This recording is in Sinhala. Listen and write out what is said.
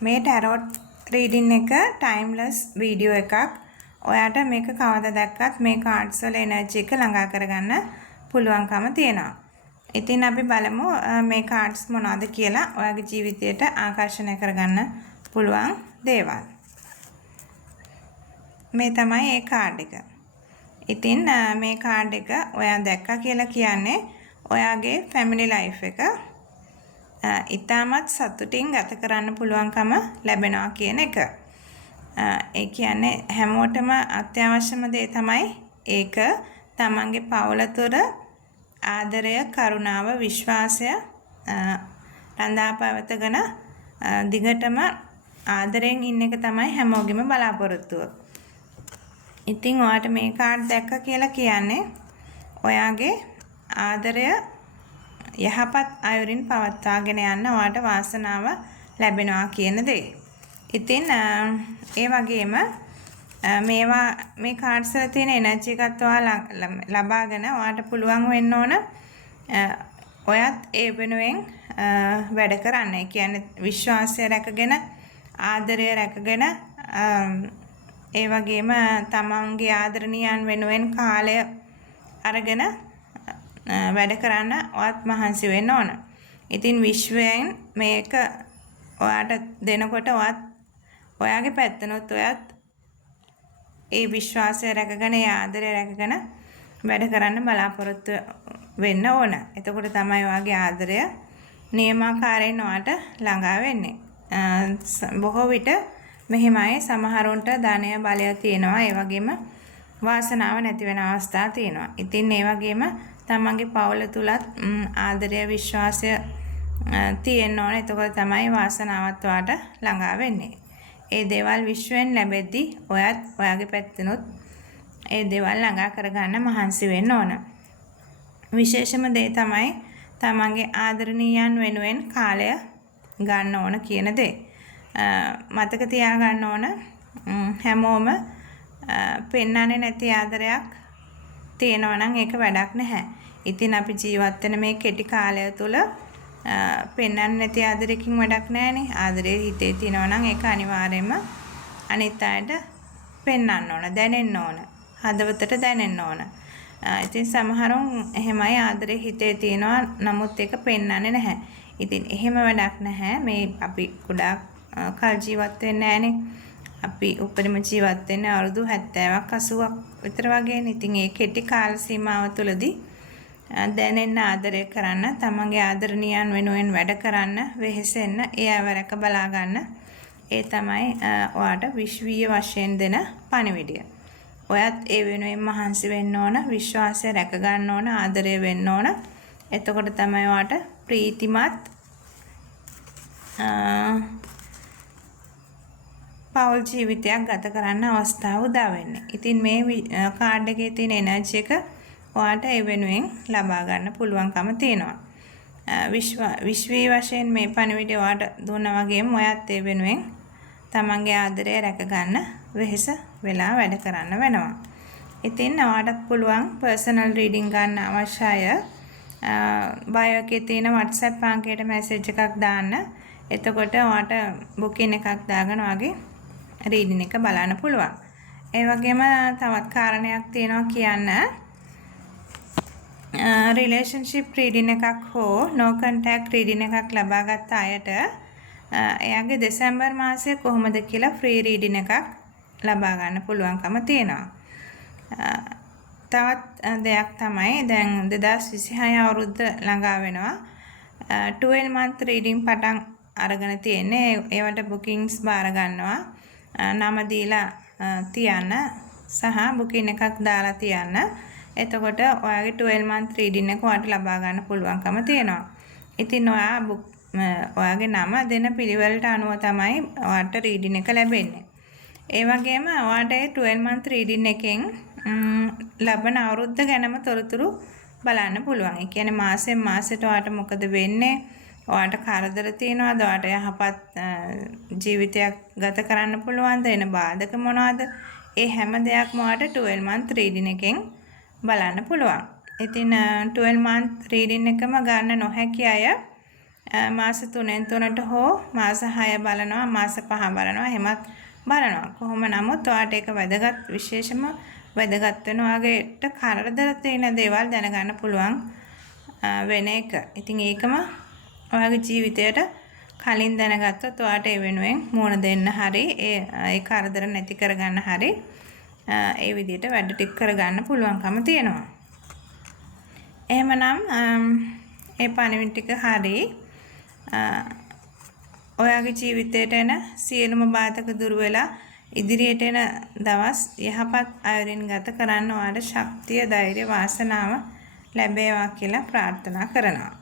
මේ ටැරොට් රීඩින් එක ටයිම්ලස් වීඩියෝ එකක්. ඔයාට මේක කවදා දැක්කත් මේ කාඩ්ස් වල එනර්ජි එක ළඟා කරගන්න පුළුවන්කම තියෙනවා. ඉතින් අපි බලමු මේ කාඩ්ස් මොනවද කියලා ඔයාගේ ජීවිතයට ආකර්ෂණය කරගන්න පුළුවන් දේවල්. මේ තමයි ඒ කාඩ් එක. ඉතින් මේ කාඩ් එක ඔයා දැක්කා කියලා කියන්නේ ඔයාගේ ෆැමිලි ලයිෆ් එක ඉතාමත් සතුටින් ගත කරන්න පුළුවන්කම ලැබෙනවා කියන එක. ඒ කියන්නේ හැමෝටම අත්‍යවශ්‍යම දේ තමයි ඒක තමන්ගේ පවුල තුළ ආදරය, කරුණාව, විශ්වාසය රඳා පවත්වාගෙන දිගටම ආදරෙන් ඉන්න එක තමයි හැමෝගෙම බලාපොරොත්තුව. ඉතින් ඔයාට මේ කාඩ් දැක්ක කියලා කියන්නේ ඔයාගේ ආදරය යහපත් අයුරින් පවත්වාගෙන යන්න ඔයාට වාසනාව ලැබෙනවා කියන දේ. ඉතින් ඒ වගේම මේවා මේ කාඩ්ස් වල තියෙන එනර්ජි එකත් ඔයා ලබාගෙන ඔයාට පුළුවන් වෙන්න ඕන ඔයත් ඒ වෙනුවෙන් වැඩ කරන්න. ඒ කියන්නේ විශ්වාසය රැකගෙන ආදරය රැකගෙන ඒ වගේම තමන්ගේ ආදරණීයන් වෙනුවෙන් කාලය අරගෙන වැඩ කරන්න ඔයත් මහන්සි වෙන්න ඕන. ඉතින් විශ්වයෙන් මේක ඔයාට දෙනකොට ඔයාගේ පැත්තනොත් ඔයත් ඒ විශ්වාසය රැකගෙන ඒ ආදරය රැකගෙන වැඩ කරන්න බලාපොරොත්තු වෙන්න ඕන. එතකොට තමයි ඔයාගේ ආදරය නියමාකාරයෙන් ඔයාට ළඟා වෙන්නේ. බොහෝ විට මෙහිමයි සමහරුන්ට ධනය බලය තියෙනවා. ඒ වගේම වාසනාව නැති වෙන අවස්ථා තියෙනවා. ඉතින් ඒ වගේම තමන්ගේ පවුල තුලත් ආදරය විශ්වාසය තියෙන්න ඕන. එතකොට තමයි වාසනාවත් ඔයාට ළඟා වෙන්නේ. ඒ දේවල් විශ්වයෙන් ලැබෙද්දී ඔයත් ඔයාගේ පැත්තෙනුත් ඒ දේවල් ළඟා කරගන්න මහන්සි වෙන්න ඕන. විශේෂම දේ තමයි තමන්ගේ ආදරණීයන් වෙනුවෙන් කාලය ගන්න ඕන කියන දේ. මතක තියාගන්න ඕන හැමෝම පෙන්නන්නේ නැති ආදරයක් තියෙනවා නම් ඒක වැඩක් නැහැ. ඉතින් අපි ජීවත් වෙන මේ කෙටි කාලය තුල පෙන්නන්නේ නැති ආදරයකින් වැඩක් නැහැනේ. ආදරේ හිතේ තියෙනවා නම් ඒක අනිවාර්යයෙන්ම අනිත් අයට පෙන්වන්න ඕන, දැනෙන්න ඕන, හදවතට දැනෙන්න ඕන. ඉතින් සමහරුන් එහෙමයි ආදරේ හිතේ තියෙනවා නමුත් ඒක පෙන්වන්නේ නැහැ. ඉතින් එහෙම වැඩක් නැහැ. මේ අපි ගොඩාක් කල් ජීවත් වෙන්නේ නැහනේ. අපි උපරිම ජීවත් වෙන්නේ අවුරුදු 70ක් 80ක් විතර වගේනේ. ඉතින් ඒ කෙටි කාල සීමාව තුළදී දැනෙන්න ආදරය කරන්න, තමන්ගේ ආදරණීයන් වෙනුවෙන් වැඩ කරන්න, වෙහෙසෙන්න, ඒ අවරක බලා ගන්න. ඒ තමයි ඔයාට විශ්වීය වශයෙන් දෙන පණිවිඩය. ඔයත් ඒ වෙනුවෙන් මහන්සි වෙන්න ඕන, විශ්වාසය රැක ගන්න ඕන, ආදරය වෙන්න ඕන. එතකොට තමයි ඔයාට ප්‍රීතිමත් පෞල් ජීවිතයක් ගත කරන්න අවස්ථාව උදා වෙන්නේ. ඉතින් මේ කාඩ් එකේ තියෙන එනර්ජි එක ඔයාට ඒ වෙනුවෙන් ලබා ගන්න පුළුවන්කම තියෙනවා. විශ්වීය වශයෙන් මේ පණිවිඩය ඔයාට දුන්නා වගේම ඔයත් ඒ වෙනුවෙන් තමන්ගේ ආදරය රැක ගන්න වෙහෙස වෙලා වැඩ කරන්න වෙනවා. ඉතින් ඔයාටත් පුළුවන් පර්සනල් රීඩින් ගන්න අවශ්‍ය අය බයෝ එකේ තියෙන WhatsApp අංකයට මැසේජ් එකක් දාන්න. එතකොට ඔයාට බුකින් එකක් දාගෙන ඔයාගේ රීඩින් එක බලන්න පුළුවන්. ඒ වගේම තවත් කාරණයක් තියෙනවා කියන්න. රිලේෂන්ෂිප් රීඩින් එකක් හෝ නෝ කන්ටැක්ට් රීඩින් එකක් ලබාගත් අයට එයාගේ දෙසැම්බර් මාසයේ කොහොමද කියලා ෆ්‍රී රීඩින් එකක් ලබා ගන්න පුළුවන්කම තියෙනවා. තවත් දෙයක් තමයි දැන් 2026 අවුරුද්ද ළඟා වෙනවා. 12 month රීඩින් පටන් අරගෙන තියෙන්නේ. ඒවට බුකින්ග්ස් බාර ගන්නවා. නම දීලා තියන්න සහ බුකින් එකක් දාලා තියන්න. එතකොට ඔයාගේ 12 month රීඩින් එක ඔයාට ලබා ගන්න පුළුවන්කම තියෙනවා. ඉතින් ඔයාගේ නම දෙන පිළිවෙලට අනුව තමයි ඔයාට රීඩින් එක ලැබෙන්නේ. ඒ වගේම ඔයාට 12 month රීඩින් එකෙන් ලබන අවුරුද්ද ගැනම තොරතුරු බලන්න පුළුවන්. ඒ කියන්නේ මාසෙන් මාසෙට ඔයාට මොකද වෙන්නේ? ඔයාට කරදර තියෙනවද? ඔයාට යහපත් ජීවිතයක් ගත කරන්න පුළුවන්ද? එන බාධක මොනවද? ඒ හැම දෙයක්ම ඔයාට 12 month රීඩින් එකෙන් බලන්න පුළුවන්. ඉතින් 12 month රීඩින් එකම ගන්න නොහැකි අය මාස 3න් 3ට හෝ මාස 6 බලනවා මාස 5 බලනවා එහෙමත් බලනවා. කොහොම නමුත් ඔයාට ඒක වැදගත් විශේෂම වැදගත් වෙන ඔයාගේට කරදර තියෙන දේවල් දැනගන්න පුළුවන් වෙන එක. ඉතින් ඒකම ඔයාගේ ජීවිතයට කලින් දැනගත්තොත් ඔයාට ඒ වෙනුවෙන් මුණ දෙන්න හරි ඒ කරදර නැති කරගන්න හරි ඒ විදිහට වැඩ ටික කරගන්න පුළුවන්කම තියෙනවා. එහෙමනම් ඒ පණිවිඩ ටික හරි ඔයාගේ ජීවිතයට එන සියලුම බාධක දුර වෙලා ඉදිරියට එන දවස් යහපත් අයුරින් ගත කරන්න ඔයාලට ශක්තිය, ධෛර්ය, වාසනාව ලැබේවා කියලා ප්‍රාර්ථනා කරනවා.